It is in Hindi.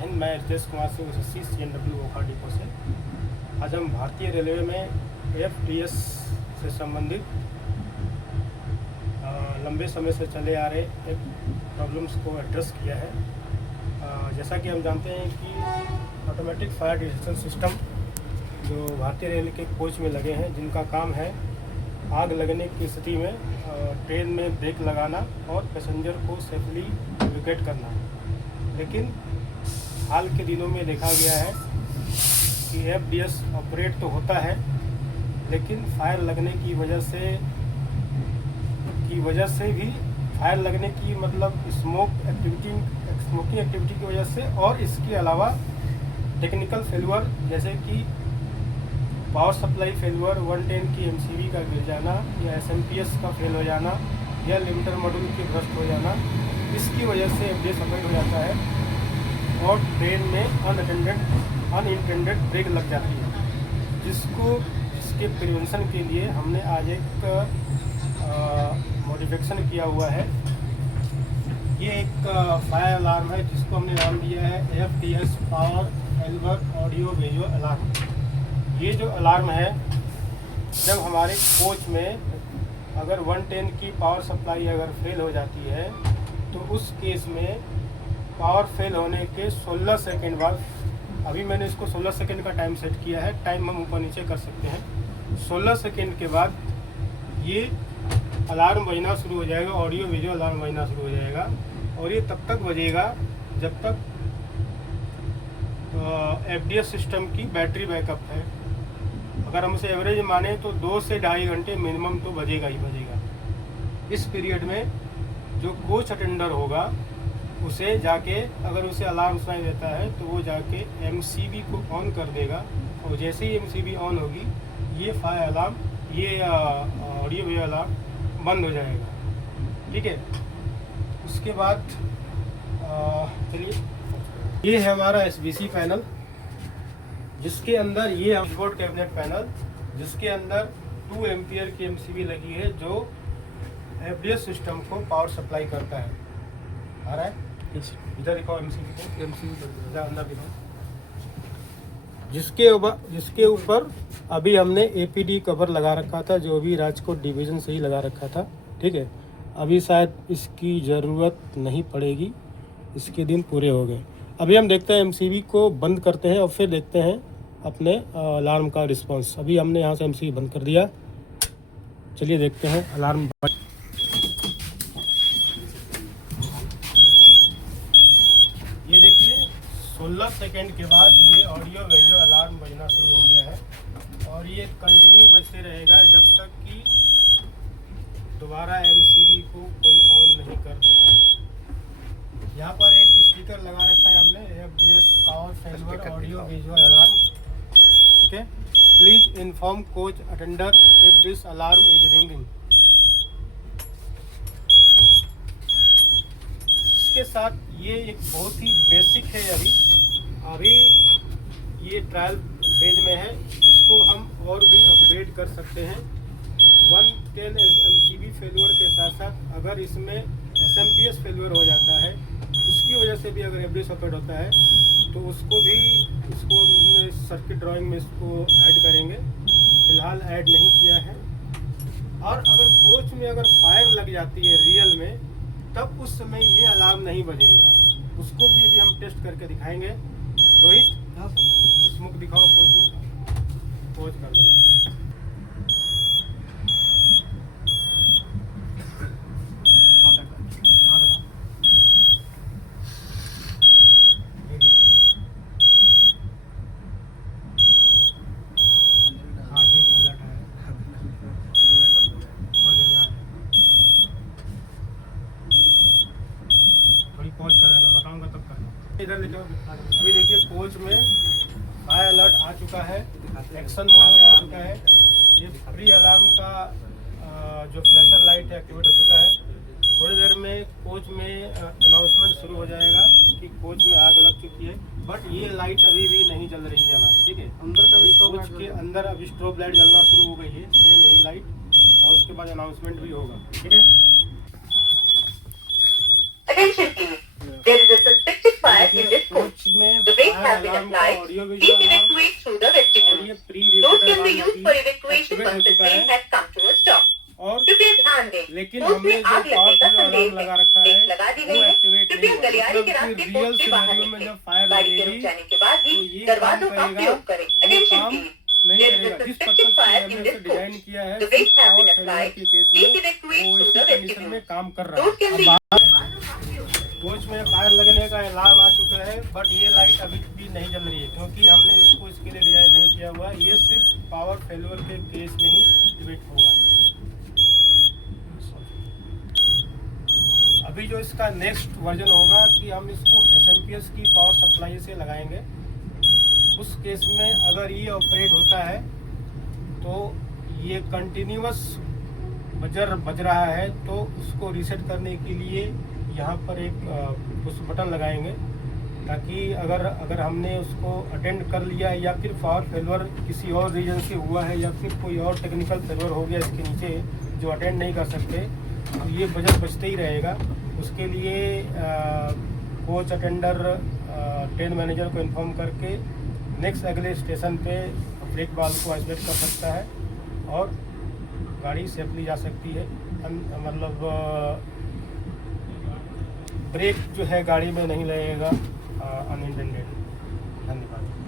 हिंद, मैं Ritesh Kumar Singh SSC CNW Wokha depot से। आज हम भारतीय रेलवे में FDS से संबंधित लंबे समय से चले आ रहे एक प्रॉब्लम्स को एड्रेस किया है। जैसा कि हम जानते हैं कि ऑटोमेटिक फायर डिटेक्शन सिस्टम जो भारतीय रेल के कोच में लगे हैं, जिनका काम है आग लगने की स्थिति में ट्रेन में ब्रेक लगाना और पैसेंजर को सेफली इवैक्यूएट करना। लेकिन हाल के दिनों में देखा गया है कि FDS ऑपरेट तो होता है, लेकिन फायर लगने की वजह से भी फायर लगने की मतलब स्मोकिंग एक्टिविटी की वजह से, और इसके अलावा टेक्निकल फेल्यूर जैसे कि पावर सप्लाई फेल्यूर, 110 की MCB का गिर जाना या SMPS का फेल हो जाना या लिमिटर मॉड्यूल के भ्रष्ट हो जाना, इसकी वजह से FDS ऑपरेट हो जाता है और ट्रेन में अनइंटेंडेड ब्रेक लग जाती है, जिसके प्रिवेंशन के लिए हमने आज एक मॉडिफिकेशन किया हुआ है। ये एक फायर अलार्म है जिसको हमने नाम दिया है FDS power failure audio visual alarm. ये जो अलार्म है, जब हमारे कोच में अगर 110 की पावर सप्लाई अगर फेल हो जाती है तो उस केस में पावर फेल होने के 16 सेकेंड बाद, अभी मैंने इसको 16 सेकेंड का टाइम सेट किया है, टाइम हम ऊपर नीचे कर सकते हैं। 16 सेकेंड के बाद ये अलार्म बजना शुरू हो जाएगा, ऑडियो विजुअल अलार्म बजना शुरू हो जाएगा, और ये तब तक बजेगा जब तक FDS सिस्टम की बैटरी बैकअप है। अगर हम इसे एवरेज माने तो 2 से 2.5 घंटे मिनिमम तो बजेगा ही बजेगा। इस पीरियड में जो कोच अटेंडर होगा उसे जाके, अगर उसे अलार्म सुनाई देता है तो वो जाके MCB को ऑन कर देगा, और जैसे ही MCB ऑन होगी ये फायर अलार्म, ये ऑडियो विजुअल अलार्म बंद हो जाएगा। ठीक है। उसके बाद चलिए, ये है हमारा SBC पैनल, जिसके अंदर ये डैशबोर्ड कैबिनेट पैनल, जिसके अंदर 2 एम्पियर की MCB लगी है जो FDS सिस्टम को पावर सप्लाई करता है। आ रहा है? इधर दिखाओ MCB को, इधर अंदर दिखाओ। जिसके ऊपर अभी हमने APD कवर लगा रखा था, जो भी राजकोट डिवीज़न से ही लगा रखा था। ठीक है। अभी शायद इसकी ज़रूरत नहीं पड़ेगी, इसके दिन पूरे हो गए। अभी हम देखते हैं MCB को बंद करते हैं और फिर देखते हैं अपने अलार्म का रिस्पांस। अभी हमने यहाँ से MCB बंद कर दिया, चलिए देखते हैं अलार्म। ये देखिए 16 सेकेंड के बाद ये ऑडियो विजुअल अलार्म बजना शुरू हो गया है, और ये कंटिन्यू बजते रहेगा जब तक कि दोबारा MCB को कोई ऑन नहीं कर देता है। यहाँ पर एक स्टिकर लगा रखा है हमने, FDS power failure audio visual alarm. ठीक है। Please inform coach attender if this alarm is ringing. इसके साथ ये एक बहुत ही बेसिक है। अभी ये ट्रायल फेज में है, इसको हम और भी अपग्रेड कर सकते हैं। 110 MCB फेल्यूर के साथ साथ अगर इसमें SMPS फेल्यूर हो जाता है, उसकी वजह से भी अगर FDS ऑपरेट होता है तो उसको सर्किट ड्राइंग में इसको ऐड करेंगे। फिलहाल ऐड नहीं किया है। और अगर कोच में अगर फायर लग जाती है रियल में, तब उस समय ये अलार्म नहीं बजेगा। उसको भी अभी हम टेस्ट करके दिखाएंगे। रोहित, स्मोक दिखाओ कोच में, कोच कर देना। इधर देखो, अभी देखिए कोच में फायर अलर्ट आ चुका है, एक्शन मोड में आ चुका है। ये प्री अलार्म का जो फ्लैशर लाइट है एक्टिवेट हो चुका है। थोड़ी देर में कोच में अनाउंसमेंट शुरू हो जाएगा कि कोच में आग लग चुकी है, बट ये लाइट अभी भी नहीं जल रही है हमारी। ठीक है। अंदर का भी कोच के अंदर अभी स्ट्रोब लाइट जलना शुरू हो गई है, सेम यही लाइट, और उसके बाद अनाउंसमेंट भी होगा। ठीक है। कोच में है have been अलार्म का applied, audio please visual alarm, evacuate through the और vestibule. ये pre Doors recorded can be alarm used for evacuation activate हो once the चुका train है। has come to a stop. और कृपया ध्यान दें, लेकिन कोच हमने में जो आग लगने पावर का फ्लो अलार्म संदेश लगा है, रखा ब्रेक है लगा दी वो गई है, एक्टिवेट नहीं कृपया हुआ, गलियारे के मतलब कि रास्ते रियल कोच से बाहर सिनेरियो में निकलें। जब फायर गाड़ी के रुक लगेगी जाने के बाद तो भी ये काम दरवाजों का करेगा, प्रयोग करें। वो Attention काम please. नहीं There is a करेगा जिस suspected पर्पज के fire हमने in इसे this डिजाइन coach. किया है। The सिर्फ brakes have power been failure applied. के केस Please में evacuate वो through इसी the कंडीशन में vestibule. काम कर रहा Doors है। can अब be कोच में फायर लगने का अलार्म आ चुका है, बट ये लाइट अभी भी नहीं जल रही है क्योंकि हमने इसको इसके लिए डिजाइन नहीं किया हुआ। ये सिर्फ पावर फेलियर के केस में ही एक्टिवेट होगा। अभी जो इसका नेक्स्ट वर्जन होगा कि हम इसको एसएमपीएस की पावर सप्लाई से लगाएंगे। उस केस में अगर ये ऑपरेट होता है तो ये कंटिन्यूअस बजर बज रहा है, तो उसको रीसेट करने के लिए यहाँ पर एक पुश बटन लगाएंगे, ताकि अगर हमने उसको अटेंड कर लिया है या फिर पावर फेलियर किसी और रीजन से हुआ है या फिर कोई और टेक्निकल फेलियर हो गया इसके नीचे जो अटेंड नहीं कर सकते, तो ये बजर बजते ही रहेगा। उसके लिए कोच अटेंडर ट्रेन मैनेजर को इन्फॉर्म करके नेक्स्ट अगले स्टेशन पे ब्रेक बाल को आइसोलेट कर सकता है और गाड़ी सेफली जा सकती है। मतलब ब्रेक जो है गाड़ी में नहीं लगेगा अनइंटेंडेड।